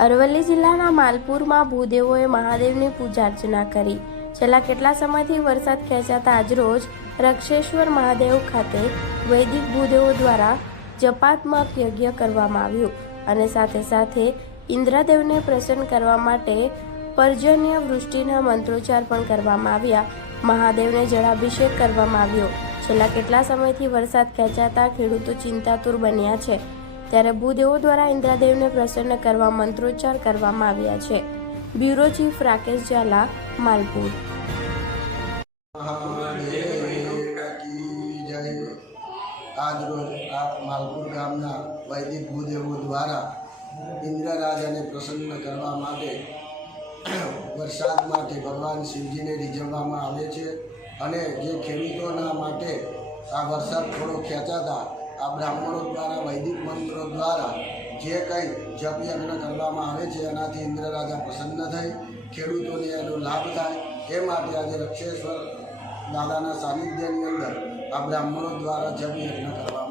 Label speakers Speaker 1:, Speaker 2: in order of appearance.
Speaker 1: અરવલ્લી જિલ્લાના માલપુરમાં ભૂદેવોએ મહાદેવની પૂજા અર્ચના કરી. છેલ્લા કેટલા સમયથી વરસાદ ખેંચાતા આજરોજ રક્ષેશ્વર મહાદેવ ખાતે વૈદિક ભૂદેવો દ્વારા જપાત્મક યજ્ઞ કરવામાં આવ્યું અને સાથે સાથે ઇન્દ્રદેવને પ્રસન્ન કરવા માટે પર્જન્ય વૃષ્ટિના મંત્રોચ્ચાર પણ કરવામાં આવ્યા. મહાદેવને જળાભિષેક કરવામાં આવ્યો. છેલ્લા કેટલા સમયથી વરસાદ ખેંચાતા ખેડૂતો ચિંતાતુર બન્યા છે. ત્યારે ભૂદેવો દ્વારા ઇન્દ્રાદેવને પ્રસન્ન કરવા મંત્રોચ્ચાર કરવામાં આવ્યા છે. Bureau chief Rakesh Zala, Malpur.
Speaker 2: આજરોજ આ માલપુર ગામના વૈદિક ભૂદેવો દ્વારા ઇન્દ્રરાજાને પ્રસન્ન કરવા માટે વરસાદ માટે ભગવાન શિવજીને રીઝવવામાં આવે છે અને જે ખેડૂતોના માટે આ વરસાદ થોડો ખેંચાતા આ બ્રાહ્મણો દ્વારા, વૈદિક મંત્રો દ્વારા જે કંઈ જપ યજ્ઞ કરવામાં આવે છે, એનાથી ઇન્દ્રરાજા પ્રસન્ન થઈ, ખેડૂતોને એનો લાભ થાય. એ માટે આજે રક્ષેશ્વર દાદાના સાનિધ્યની અંદર આ બ્રાહ્મણો દ્વારા જપ યજ્ઞ કરવામાં